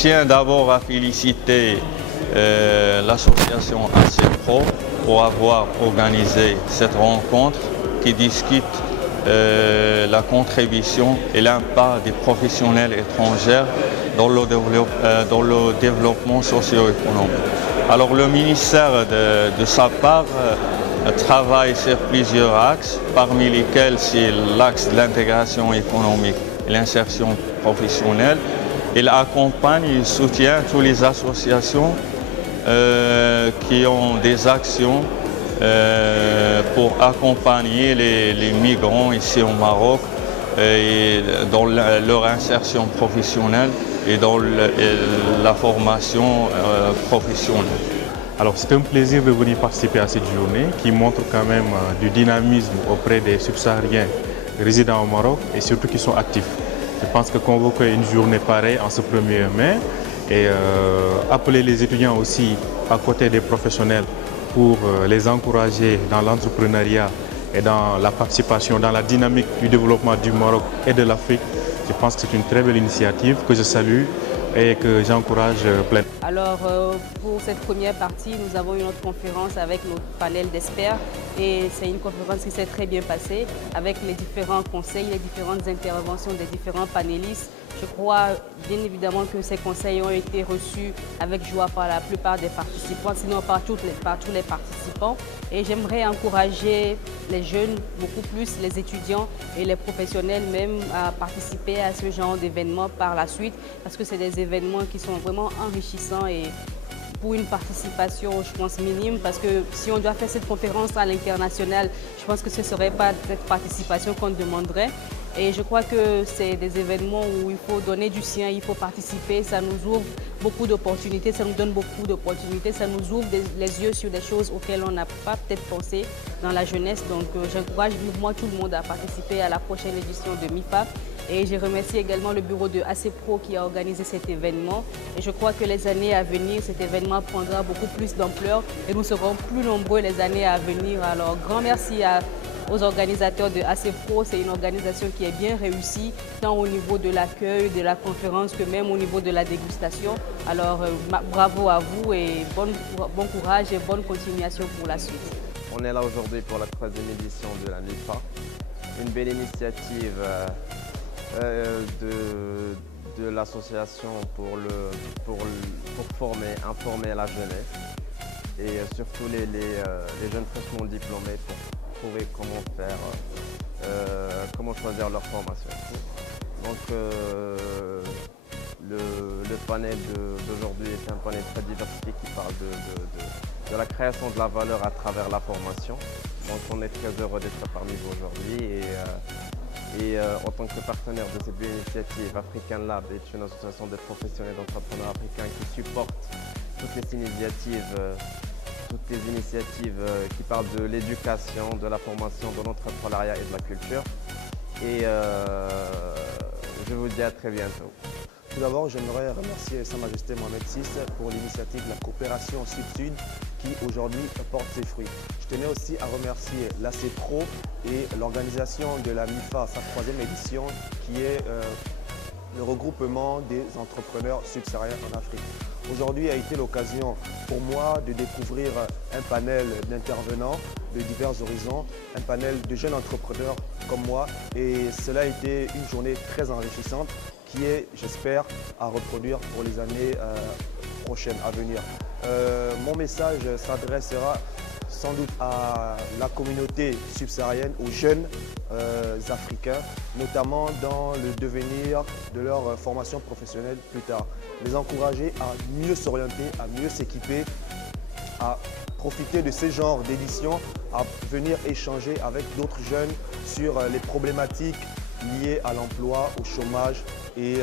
Je tiens d'abord à féliciter l'association ACPRO pour avoir organisé cette rencontre qui discute la contribution et l'impact des professionnels étrangers dans le développement socio-économique. Alors le ministère de sa part travaille sur plusieurs axes, parmi lesquels c'est l'axe de l'intégration économique et l'insertion professionnelle. Il accompagne et soutient toutes les associations qui ont des actions pour accompagner les migrants ici au Maroc dans leur insertion professionnelle et dans la formation professionnelle. Alors c'est un plaisir de venir participer à cette journée qui montre quand même du dynamisme auprès des subsahariens résidant au Maroc et surtout qui sont actifs. Je pense que convoquer une journée pareille en ce 1er mai et appeler les étudiants aussi à côté des professionnels pour les encourager dans l'entrepreneuriat et dans la participation, dans la dynamique du développement du Maroc et de l'Afrique, je pense que c'est une très belle initiative que je salue et que j'encourage pleinement. Alors pour cette première partie, nous avons eu notre conférence avec notre panel d'experts Et c'est une conférence qui s'est très bien passée avec les différents conseils, les différentes interventions des différents panélistes. Je crois bien évidemment que ces conseils ont été reçus avec joie par la plupart des participants, sinon par tous les participants. Et j'aimerais encourager les jeunes, beaucoup plus les étudiants et les professionnels même à participer à ce genre d'événements par la suite, parce que c'est des événements qui sont vraiment enrichissants et pour une participation, je pense, minime, parce que si on doit faire cette conférence à l'international, je pense que ce ne serait pas cette participation qu'on demanderait. Et je crois que c'est des événements où il faut donner du sien, il faut participer, ça nous ouvre beaucoup d'opportunités, ça nous donne beaucoup d'opportunités, ça nous ouvre les yeux sur des choses auxquelles on n'a pas peut-être pensé dans la jeunesse. Donc j'encourage vivement tout le monde à participer à la prochaine édition de MIFA. Et je remercie également le bureau de ACPRO qui a organisé cet événement. Et je crois que les années à venir, cet événement prendra beaucoup plus d'ampleur et nous serons plus nombreux les années à venir. Alors, grand merci aux organisateurs de ACPRO. C'est une organisation qui est bien réussie, tant au niveau de l'accueil, de la conférence, que même au niveau de la dégustation. Alors, bravo à vous et bon courage et bonne continuation pour la suite. On est là aujourd'hui pour la 3e édition de la MIFA. Une belle initiative de l'association pour informer la jeunesse et surtout les jeunes fraîchement diplômés pour trouver comment choisir leur formation. Donc le panel d'aujourd'hui est un panel très diversifié qui parle de la création de la valeur à travers la formation. Donc on est très heureux d'être parmi vous aujourd'hui et en tant que partenaire de cette belle initiative, African Lab est une association de professionnels d'entrepreneurs africains qui supporte toutes les initiatives qui parlent de l'éducation, de la formation, de l'entrepreneuriat et de la culture. Et je vous dis à très bientôt. Tout d'abord, j'aimerais remercier Sa Majesté Mohamed VI pour l'initiative de la coopération Sud-Sud qui aujourd'hui porte ses fruits. Je tenais aussi à remercier l'ACPRO et l'organisation de la MIFA, sa 3e édition, qui est le regroupement des entrepreneurs subsahariens en Afrique. Aujourd'hui a été l'occasion pour moi de découvrir un panel d'intervenants de divers horizons, un panel de jeunes entrepreneurs comme moi, et cela a été une journée très enrichissante qui est, j'espère, à reproduire pour les années prochaines à venir. Mon message s'adressera sans doute à la communauté subsaharienne, aux jeunes africains, notamment dans le devenir de leur formation professionnelle plus tard. Les encourager à mieux s'orienter, à mieux s'équiper, à profiter de ce genre d'éditions, à venir échanger avec d'autres jeunes sur les problématiques liées à l'emploi, au chômage et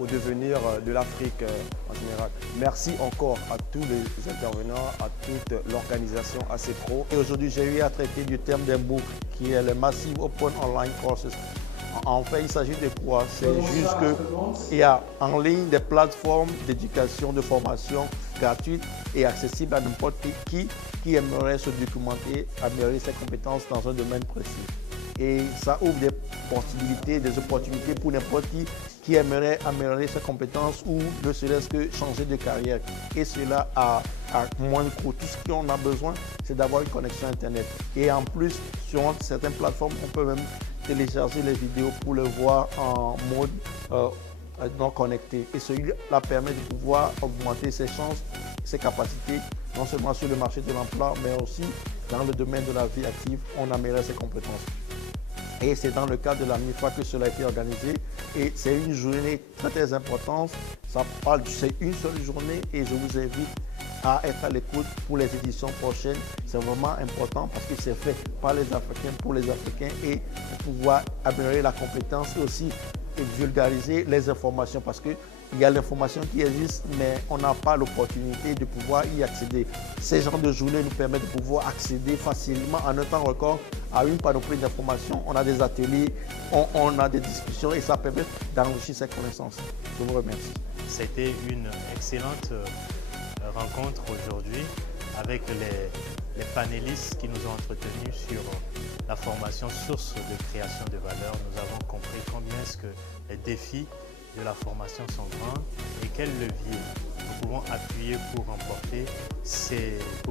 au devenir de l'Afrique en général. Merci encore à tous les intervenants, à toute l'organisation ACPRO. Et aujourd'hui, j'ai eu à traiter du thème d'un book qui est le Massive Open Online Courses. En fait, il s'agit de quoi? C'est juste qu'il y a en ligne des plateformes d'éducation, de formation gratuites et accessibles à n'importe qui aimerait se documenter, améliorer ses compétences dans un domaine précis. Et ça ouvre des possibilités, des opportunités pour n'importe qui aimerait améliorer ses compétences ou ne serait-ce que changer de carrière. Et cela à moins de coût. Tout ce qu'on a besoin, c'est d'avoir une connexion Internet. Et en plus, sur certaines plateformes, on peut même télécharger les vidéos pour le voir en mode non connecté. Et cela permet de pouvoir augmenter ses chances, ses capacités, non seulement sur le marché de l'emploi, mais aussi dans le domaine de la vie active, on améliore ses compétences. Et c'est dans le cadre de la MIFA que cela a été organisé. Et c'est une journée très importante. C'est une seule journée et je vous invite à être à l'écoute pour les éditions prochaines. C'est vraiment important parce que c'est fait par les Africains pour les Africains et pouvoir améliorer la compétence et aussi vulgariser les informations parce qu'il y a l'information qui existe mais on n'a pas l'opportunité de pouvoir y accéder. Ces genres de journées nous permettent de pouvoir accéder facilement en un temps record à une panoplie d'informations. On a des ateliers, on a des discussions et ça permet d'enrichir ses connaissances. Je vous remercie. C'était une excellente rencontre aujourd'hui avec les panélistes qui nous ont entretenus sur la formation source de création de valeur. Nous avons compris combien est-ce que les défis de la formation sont grands et quels leviers nous pouvons appuyer pour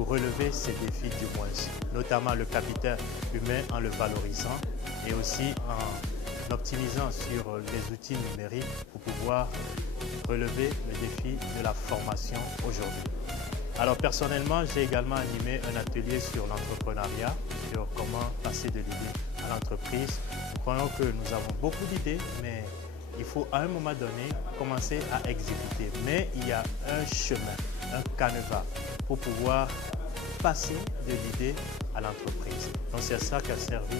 relever ces défis du moins, notamment le capital humain en le valorisant et aussi en optimisant sur les outils numériques pour pouvoir relever le défi de la formation aujourd'hui. Alors personnellement, j'ai également animé un atelier sur l'entrepreneuriat, sur comment passer de l'idée à l'entreprise. Nous croyons que nous avons beaucoup d'idées, mais il faut à un moment donné commencer à exécuter. Mais il y a un chemin, un canevas pour pouvoir passer de l'idée à l'entreprise. Donc c'est à ça qu'a servi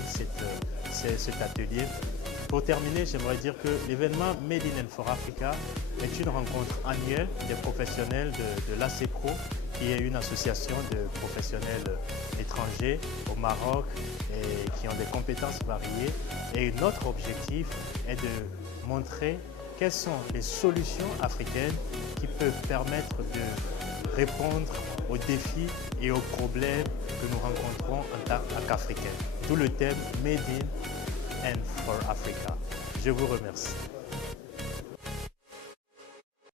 cet atelier. Pour terminer, j'aimerais dire que l'événement Made in for Africa est une rencontre annuelle des professionnels de l'ACEPRO, qui est une association de professionnels étrangers au Maroc et qui ont des compétences variées. Et notre objectif est de montrer quelles sont les solutions africaines qui peuvent permettre de répondre aux défis et aux problèmes que nous rencontrons en tant qu'Africains. D'où le thème Made in and for Africa. Je vous remercie.